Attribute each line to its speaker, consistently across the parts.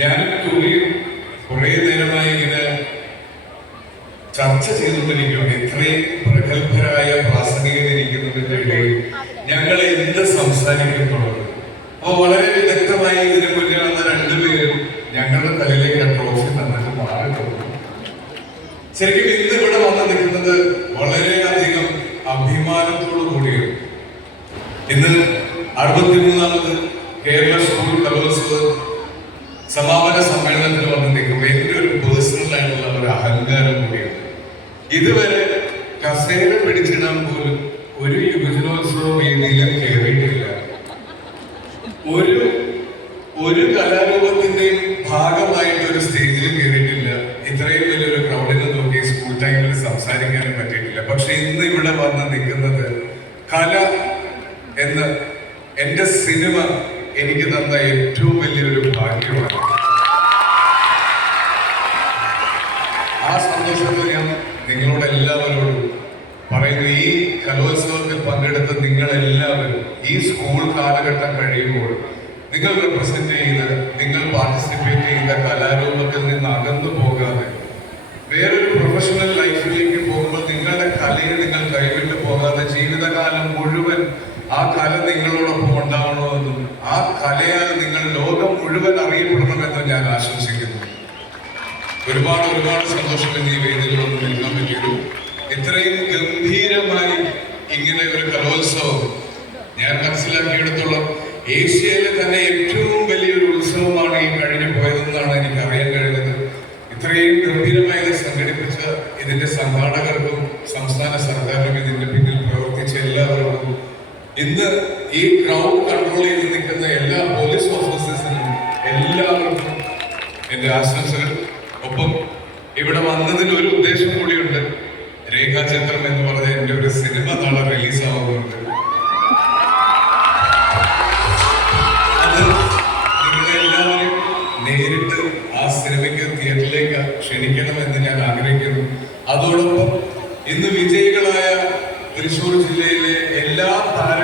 Speaker 1: ഞാനും ടൂറിയും കുറേ നേരമായി ഇങ്ങനെ ചർച്ച ചെയ്തുകൊണ്ടിരിക്കുകയാണ്. ഇത്രയും പ്രഗത്ഭരായ പ്രാസംഗികരിക്കുന്നതിന്റെ ഇടയിൽ ഞങ്ങൾ എന്ത് സംസാരിക്കുന്നുള്ളത്? അപ്പൊ വളരെ വിദഗ്ധമായി ഇതിന് മുന്നിൽ വന്ന രണ്ടുപേരും ഞങ്ങളുടെ തലയിലേക്ക് ആ ട്രോഫി തന്നിട്ട് മാറി ശരിക്കും ഇന്ന് ഇവിടെ വന്ന് നിൽക്കുന്നത് വളരെയധികം അഭിമാനത്തോടു കൂടിയാണ് ഇന്ന് അറുപത്തിമൂന്നാമത് കേരള സമാപന സമ്മേളനത്തിൽ വന്ന് നിൽക്കുമ്പോൾ എന്റെ ഒരു പേഴ്സണൽ ആയിട്ടുള്ള ഒരു അഹങ്കാരം കൂടിയാണ്. ഇതുവരെ കസേര പിടിച്ചിടാൻ പോലും ഒരു യുവജനോത്സവ വേദിയിലും കയറിയിട്ടില്ല. ഒരു ഒരു കലാരൂപത്തിന്റെയും ഭാഗമായിട്ട് ഒരു സ്റ്റേജിൽ കയറിയിട്ടില്ല. ഇത്രയും വലിയൊരു ക്രൗഡിനെ നോക്കി സ്കൂൾ ടൈമിൽ സംസാരിക്കാനും പറ്റിയിട്ടില്ല. പക്ഷെ ഇന്ന് ഇവിടെ വന്ന് നിൽക്കുന്നത് കല എന്ന് എന്റെ സിനിമ എനിക്ക് തന്ന ഏറ്റവും വലിയൊരു ഭാഗ്യമാണ്. ആ സന്തോഷത്തിൽ ഞാൻ നിങ്ങളോട് എല്ലാവരോടും പറയുന്നു ഈ കലോത്സവത്തിൽ പങ്കെടുത്ത നിങ്ങളെല്ലാവരും ഈ സ്കൂൾ കാലഘട്ടം കഴിയുമ്പോൾ നിങ്ങൾ റെപ്രസെന്റ് ചെയ്ത് നിങ്ങൾ പാർട്ടിസിപ്പേറ്റ് ചെയ്ത കലാരൂപത്തിൽ നിന്ന് അകന്നു പോകാതെ വേറൊരു പ്രൊഫഷണൽ ലൈഫിലേക്ക് പോകുമ്പോൾ നിങ്ങളുടെ കലയെ നിങ്ങൾ കൈവിട്ട് പോകാതെ ജീവിതകാലം മുഴുവൻ ആ കല നിങ്ങളോടൊപ്പം കലയാൽ നിങ്ങൾ ലോകം മുഴുവൻ അറിയപ്പെടണമെന്ന് ഞാൻ ആശംസിക്കുന്നു. ഒരുപാട് ഒരുപാട് സന്തോഷം ഈ വേദിയിൽ വന്ന് നിൽക്കാൻ പറ്റിയൊരു ഇത്രയും ഗംഭീരമായി ഇങ്ങനെ ഒരു കലോത്സവം ഞാൻ മനസ്സിലാക്കിയെടുത്തോളം ഏഷ്യയിലെ തന്നെ ഏറ്റവും വലിയൊരു ഉത്സവമാണ് ഈ കഴിഞ്ഞു പോയതെന്നാണ് എനിക്ക് അറിയാൻ കഴിഞ്ഞത്. ഇത്രയും ഗംഭീരമായി ഇത് സംഘടിപ്പിച്ച ഇതിന്റെ സംഘാടകർക്കും സംസ്ഥാന സർക്കാരിനും ഇതിന്റെ പിന്നിൽ പ്രവർത്തിച്ച എല്ലാവർക്കും ഇന്ന് ഈ ക്രൗഡ് കൺട്രോൾ ചെയ്ത് എന്റെ ആശംസകൾ ഒപ്പം ഇവിടെ വന്നതിന് ഒരു ഉദ്ദേശം കൂടിയുണ്ട്. രേഖാചിത്രം എന്ന് പറഞ്ഞ എന്റെ ഒരു സിനിമ നാളെ റിലീസ് ആവുന്നുണ്ട് അത് നിങ്ങളെല്ലാവരും നേരിട്ട് ആ സിനിമയ്ക്ക് തിയേറ്ററിലേക്ക് ക്ഷണിക്കണമെന്ന് ഞാൻ ആഗ്രഹിക്കുന്നു. അതോടൊപ്പം ഇന്ന് വിജയികളായ തൃശൂർ ജില്ലയിലെ എല്ലാ താരങ്ങൾക്കും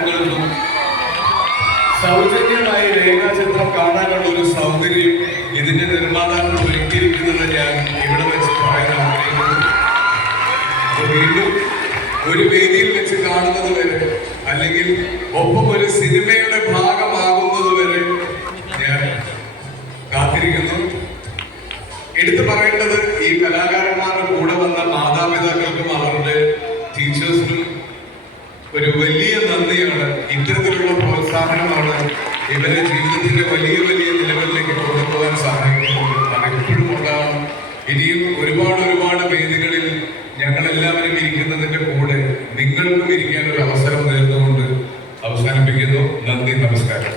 Speaker 1: സൗജന്യമായി രേഖാചിത്രം കാണാനുള്ള ഒരു സൗകര്യം ഇതിന്റെ നിർമ്മാതാക്കൾ ഒരുക്കിയിരിക്കുന്നത് ഞാൻ ഇവിടെ വെച്ച് പറയാൻ ആഗ്രഹിക്കുന്നു. വീണ്ടും ഒരു വേദിയിൽ വെച്ച് കാണുന്നത് വരെ അല്ലെങ്കിൽ ഒപ്പം ഒരു സിനിമയുടെ ഭാഗമാകുന്നത് വരെ ഞാൻ കാത്തിരിക്കുന്നു. എടുത്തു പറയേണ്ടത് ഈ കലാകാരന്മാരുടെ കൂടെ വന്ന മാതാപിതാക്കൾക്കും അവരുടെ ടീച്ചേഴ്സിനും ഒരു വലിയ നന്ദിയാണ്. ഇത്തരത്തിലുള്ള പ്രോത്സാഹനമാണ് ഇവരെ ജീവിതത്തിന്റെ വലിയ വലിയ നിലകളിലേക്ക് കൊണ്ടുപോകാൻ സഹായിക്കുന്നത് എപ്പോഴും ഉണ്ടാവും. ഇനിയും ഒരുപാട് ഒരുപാട് വേദികളിൽ ഞങ്ങളെല്ലാവരും ഇരിക്കുന്നതിന്റെ കൂടെ നിങ്ങൾക്കും ഇരിക്കാൻ ഒരു അവസരം നേരുന്നുകൊണ്ട് അവസാനിപ്പിക്കുന്നു. നന്ദി നമസ്കാരം.